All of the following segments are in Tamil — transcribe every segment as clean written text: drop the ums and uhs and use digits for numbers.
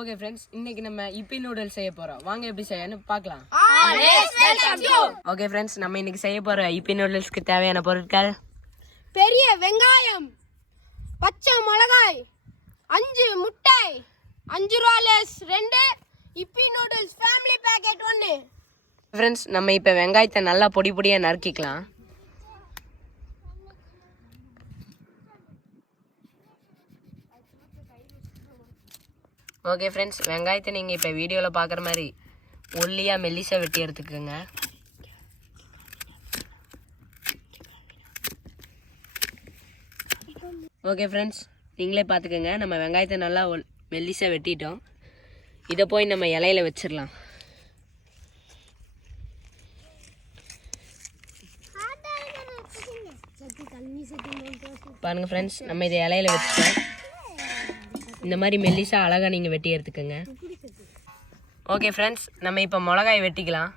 ஓகே ஃப்ரெண்ட்ஸ், இன்னைக்கு நம்ம இப்பி நூடுல்ஸ் செய்ய போறோம். வாங்க எப்படி செய்யணும்னு பார்க்கலாம். ஓகே ஃப்ரெண்ட்ஸ், நம்ம இன்னைக்கு செய்ய போற இப்பி நூடுல்ஸ்க்கு தேவையான பொருட்கள்: பெரிய வெங்காயம், பச்சை மிளகாய், 5 முட்டை, 5 ரூபா Lay's 2, Yippee noodles family packet 1. Friends, நம்ம இப்போ வெங்காயத்தை நல்லா பொடி பொடியாக நறுக்கிக்கலாம். ஓகே ஃப்ரெண்ட்ஸ், வெங்காயத்தை நீங்கள் இப்போ வீடியோவில் பார்க்குற மாதிரி ஒல்லியாக மெல்லிசாக வெட்டி எடுத்துக்கோங்க. ஓகே ஃப்ரெண்ட்ஸ், நீங்களே பார்த்துக்கோங்க. நம்ம வெங்காயத்தை நல்லா மெல்லிசாக வெட்டிட்டோம். இதை போய் நம்ம இலையில வச்சிடலாம். பாருங்கள் ஃப்ரெண்ட்ஸ், நம்ம இதை இலையில வச்சுட்டோம். இந்த மாதிரி மெல்லிசாக அழகாக நீங்கள் வெட்டி எடுத்துக்கோங்க. ஓகே ஃப்ரெண்ட்ஸ், நம்ம இப்போ மிளகாய் வெட்டிக்கலாம்.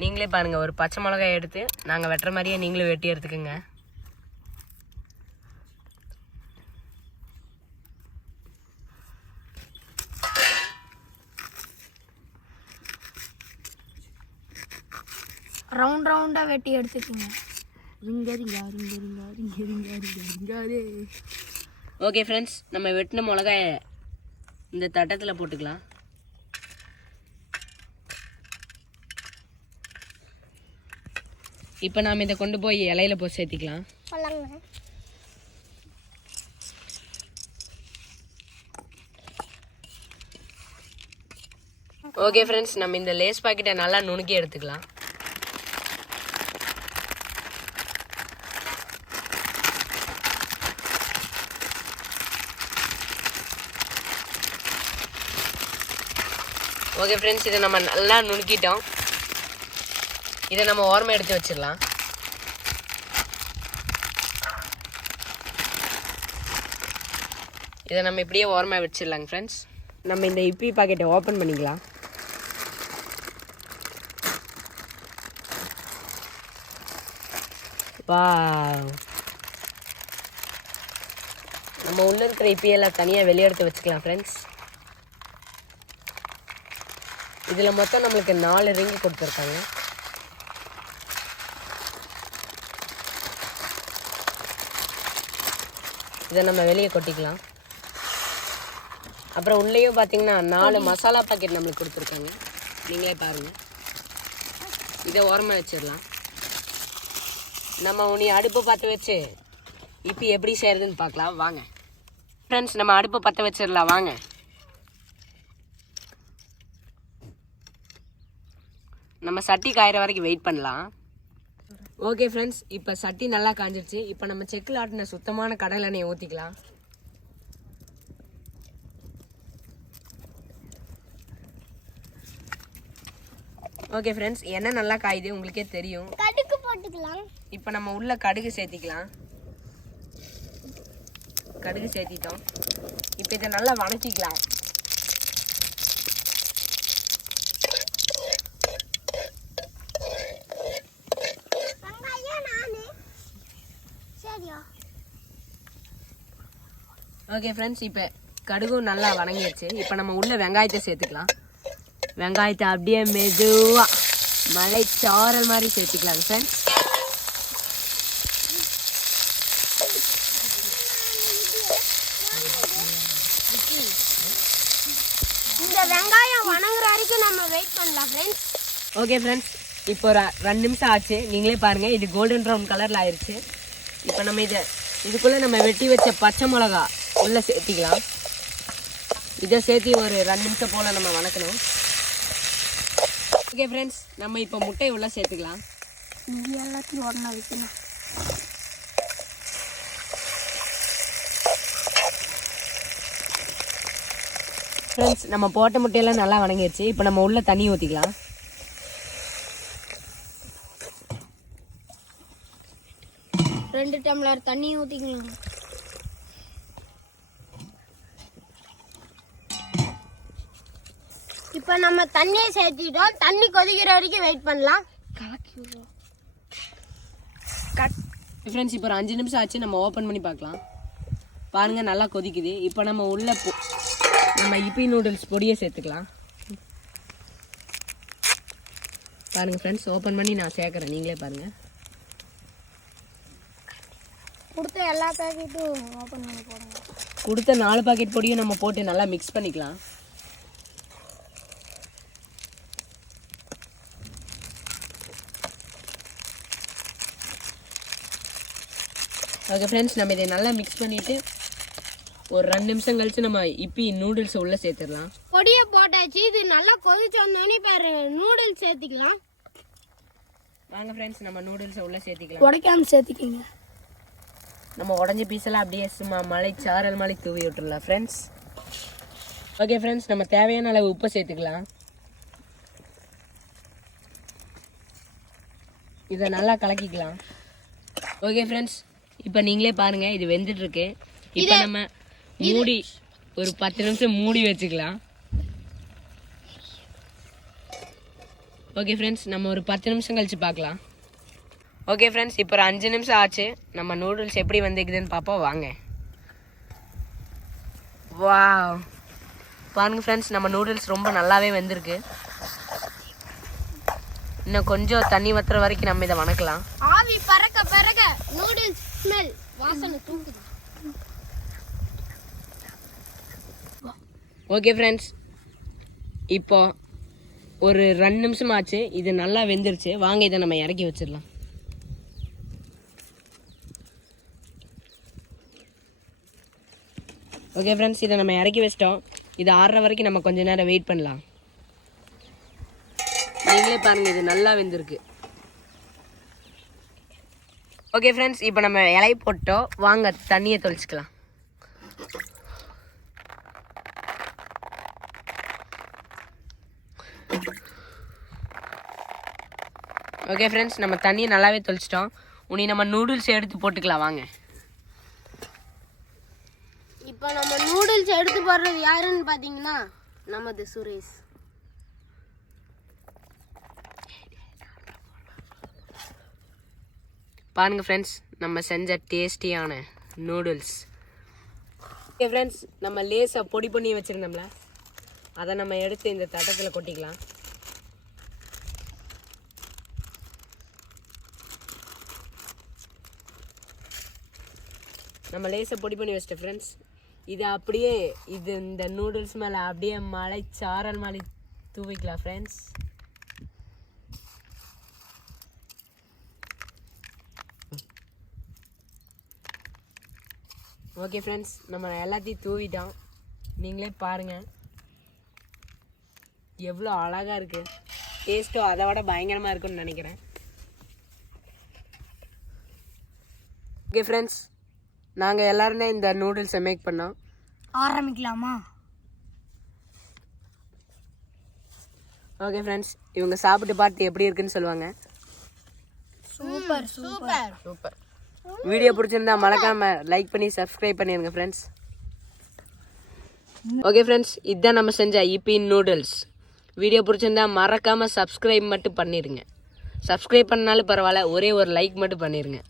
நீங்களே பாருங்கள், ஒரு பச்சை மிளகாய் எடுத்து நாங்கள் வெட்டுற மாதிரியே நீங்களும் வெட்டி எடுத்துக்கோங்க. ரவுண்டாக வெட்டி எடுத்துக்கோங்க. ஓகே ஃப்ரெண்ட்ஸ், நம்ம வெட்டின மிளகாயை இந்த தட்டத்தில் போட்டுக்கலாம். இப்போ நாம் இதை கொண்டு போய் இலையில போய் சேர்த்திக்கலாம். ஓகே ஃப்ரெண்ட்ஸ், நம்ம இந்த லேஸ் பாக்கெட்டை நல்லா நுணுக்கி எடுத்துக்கலாம். ஓகே ஃப்ரெண்ட்ஸ், இதை நம்ம நல்லா நுணுக்கிட்டோம். இதை நம்ம ஓரமாக எடுத்து வச்சிடலாம். இதை நம்ம இப்படியே ஓரமாக வச்சிடலாங்க ஃப்ரெண்ட்ஸ். நம்ம இந்த இப்பி பாக்கெட்டை ஓப்பன் பண்ணிக்கலாம். வாவ், நம்ம உள்ள இருக்கிற இப்பியெல்லாம் தனியாக வெளியே எடுத்து வச்சுக்கலாம் ஃப்ரெண்ட்ஸ். இதில் மொத்தம் நம்மளுக்கு 4 ரிங்கு கொடுத்துருக்காங்க. இதை நம்ம வெளியே கொட்டிக்கலாம். அப்புறம் உள்ளேயும் பார்த்தீங்கன்னா 4 மசாலா பாக்கெட் நம்மளுக்கு கொடுத்துருக்காங்க. நீங்களே பாருங்கள். இதை ஓரமாக வச்சிடலாம். நம்ம உனி அடுப்பு பற்ற வச்சு இப்போ எப்படி செய்கிறதுன்னு பார்க்கலாம் வாங்க. ஃப்ரெண்ட்ஸ், நம்ம அடுப்பு பற்ற வச்சிடலாம் வாங்க. நம்ம சட்டி காயிற வரைக்கும் வெயிட் பண்ணலாம். ஓகே ஃப்ரெண்ட்ஸ், இப்போ சட்டி நல்லா காஞ்சிருச்சு. இப்போ நம்ம செக்கில் ஆட்டின சுத்தமான கடலை எண்ணெயை ஊற்றிக்கலாம். ஓகே ஃப்ரெண்ட்ஸ், எண்ணெய் நல்லா காயுது, உங்களுக்கே தெரியும். கடுகு போட்டுக்கலாம். இப்போ நம்ம உள்ள கடுகு சேர்த்திக்கலாம். கடுகு சேர்த்திட்டோம். இப்போ இதை நல்லா வணக்கிக்கலாம். ஓகே ஃப்ரெண்ட்ஸ், இப்போ கடுகும் நல்லா வணங்கிடுச்சு. இப்போ நம்ம உள்ள வெங்காயத்தை சேர்த்துக்கலாம். வெங்காயத்தை அப்படியே மெதுவாக மலை சாரல் மாதிரி சேர்த்துக்கலாங்க ஃப்ரெண்ட்ஸ். இந்த வெங்காயம் வணங்குற வரைக்கும் நம்ம வெயிட் பண்ணலாம் ஃப்ரெண்ட்ஸ். ஓகே ஃப்ரெண்ட்ஸ், இப்போ ஒரு 2 நிமிஷம் ஆச்சு. நீங்களே பாருங்கள், இது கோல்டன் ப்ரௌன் கலரில் ஆயிடுச்சு. இப்போ நம்ம இதுக்குள்ளே நம்ம வெட்டி வச்ச பச்சை மிளகா உள்ளே சேர்த்திக்கலாம். இதை சேர்த்தி ஒரு 2 நிமிஷம் போல் நம்ம வணக்கணும். ஓகே ஃப்ரெண்ட்ஸ், நம்ம இப்போ முட்டையை உள்ளே சேர்த்துக்கலாம். எல்லாத்தையும் ஒன்றா வைக்கணும். ஃப்ரெண்ட்ஸ், நம்ம போட்ட முட்டையெல்லாம் நல்லா வணங்கிடுச்சு. இப்போ நம்ம உள்ள தண்ணி ஊற்றிக்கலாம். ரெண்டு டம்ளர் தண்ணி ஊற்றிக்கலாம். இப்போ நம்ம தண்ணியை சேர்த்திட்டோம். தண்ணி கொதிக்கிற வரைக்கும் வெயிட் பண்ணலாம். ஃப்ரெண்ட்ஸ், இப்போ ஒரு 5 நிமிஷம் ஆச்சு. நம்ம ஓப்பன் பண்ணி பார்க்கலாம். பாருங்கள், நல்லா கொதிக்குது. இப்போ நம்ம உள்ள நம்ம இப்பி நூடுல்ஸ் பொடியை சேர்த்துக்கலாம். பாருங்கள் ஃப்ரெண்ட்ஸ், ஓப்பன் பண்ணி நான் சேர்க்குறேன், நீங்களே பாருங்கள். கொடுத்த எல்லா பேக்கெட்டும் ஓப்பன் பண்ணி போடுங்க. கொடுத்த 4 பாக்கெட் பொடியும் நம்ம போட்டு நல்லா மிக்ஸ் பண்ணிக்கலாம். ஓகே ஃப்ரெண்ட்ஸ், நம்ம இதை நல்லா மிக்ஸ் பண்ணிவிட்டு ஒரு 2 நிமிஷம் கழிச்சு நம்ம இப்பி நூடுல்ஸை உள்ளே சேர்த்துடலாம். பொடியை போட்டாச்சு. இது நல்லா கொதிச்சு வந்தோடனே பாரு நூடுல்ஸ் சேர்த்துக்கலாம். வாங்க ஃப்ரெண்ட்ஸ், நம்ம நூடுல்ஸை உள்ளே சேர்த்திக்கலாம். உடைக்காம சேர்த்துக்கிங்க. நம்ம உடஞ்ச பீஸெல்லாம் அப்படியே சும்மா சாரல் மலை தூவி விட்டுடலாம் ஃப்ரெண்ட்ஸ். ஓகே ஃப்ரெண்ட்ஸ், நம்ம தேவையான அளவு உப்பை சேர்த்துக்கலாம். இதை நல்லா கலக்கிக்கலாம். ஓகே ஃப்ரெண்ட்ஸ், இப்போ நீங்களே பாருங்கள், இது வெந்துட்டுருக்கு. இப்போ நம்ம மூடி ஒரு 10 நிமிஷம் மூடி வச்சுக்கலாம். ஓகே ஃப்ரெண்ட்ஸ், நம்ம ஒரு 10 நிமிஷம் கழிச்சு பார்க்கலாம். ஓகே ஃப்ரெண்ட்ஸ், இப்போ ஒரு 5 நிமிஷம் ஆச்சு. நம்ம நூடுல்ஸ் எப்படி வந்துக்குதுன்னு பார்ப்போம் வாங்க. வாவ், பாருங்க ஃப்ரெண்ட்ஸ், நம்ம நூடுல்ஸ் ரொம்ப நல்லாவே வெந்திருக்கு. இன்னும் கொஞ்சம் தண்ணி வத்துற வரைக்கும் நம்ம இதை வணக்கலாம். ஆவி பறக்க பறக்க நூடுல்ஸ் ஸ்மெல் வாசனை தூக்குது. ஓகே ஃப்ரெண்ட்ஸ், இப்போ ஒரு 2 நிமிஷம் ஆச்சு. இது நல்லா வெந்துருச்சு. வாங்க இதை நம்ம இறக்கி வச்சிடலாம். ஓகே ஃப்ரெண்ட்ஸ், இதை நம்ம இறக்கி வச்சிட்டோம். இது ஆறுற வரைக்கும் நம்ம கொஞ்ச நேரம் வெயிட் பண்ணலாம். நீங்களே பாருங்கள், இது நல்லா வெந்திருக்கு. ஓகே ஃப்ரெண்ட்ஸ், இப்போ நம்ம இலை போட்டோம். வாங்க தண்ணியை தொளிச்சிக்கலாம். ஓகே ஃப்ரெண்ட்ஸ், நம்ம தண்ணியை நல்லாவே தொளிச்சிட்டோம். உனி நம்ம நூடுல்ஸ் எடுத்து போட்டுக்கலாம் வாங்க. இப்போ நம்ம நூடுல்ஸ் எடுத்து போடுறது யாருன்னு பார்த்தீங்கன்னா நமது சுரேஷ். பாருங்க ஃப்ரெண்ட்ஸ், நம்ம செஞ்ச டேஸ்டியான நூடுல்ஸ். ஓகே ஃப்ரெண்ட்ஸ், நம்ம லேசாக பொடி பண்ணி வச்சுருந்தோம்ல, அதை நம்ம எடுத்து இந்த தட்டத்தில் கொட்டிக்கலாம். நம்ம லேசாக பொடி பண்ணி வச்சிட்டோம் ஃப்ரெண்ட்ஸ். இது அப்படியே இந்த நூடுல்ஸ் மேலே அப்படியே சாரல் மலை தூவிக்கலாம் ஃப்ரெண்ட்ஸ். ஓகே ஃப்ரெண்ட்ஸ், நம்ம எல்லாத்தையும் தூவிட்டோம். நீங்களே பாருங்கள் எவ்வளோ அழகாக இருக்குது. டேஸ்ட்டும் அதை விட பயங்கரமாக இருக்குன்னு நினைக்கிறேன். ஓகே ஃப்ரெண்ட்ஸ், நாங்கள் எல்லாருமே இந்த நூடுல்ஸை மேக் பண்ணோம். ஆரம்பிக்கலாமா? ஓகே ஃப்ரெண்ட்ஸ், இவங்க சாப்பிட்டு பார்த்து எப்படி இருக்குன்னு சொல்லுவாங்க. Super super super. வீடியோ பிடிச்சிருந்தா மறக்காம லைக் பண்ணி சப்ஸ்கிரைப் பண்ணிடுங்க ஃப்ரெண்ட்ஸ். ஓகே ஃப்ரெண்ட்ஸ், இதுதான் நம்ம செஞ்ச இப்பி நூடுல்ஸ். வீடியோ பிடிச்சிருந்தா மறக்காம சப்ஸ்கிரைப் மட்டும் பண்ணிடுங்க. சப்ஸ்கிரைப் பண்ணாலும் பரவாயில்ல, ஒரே ஒரு லைக் மட்டும் பண்ணிடுங்க.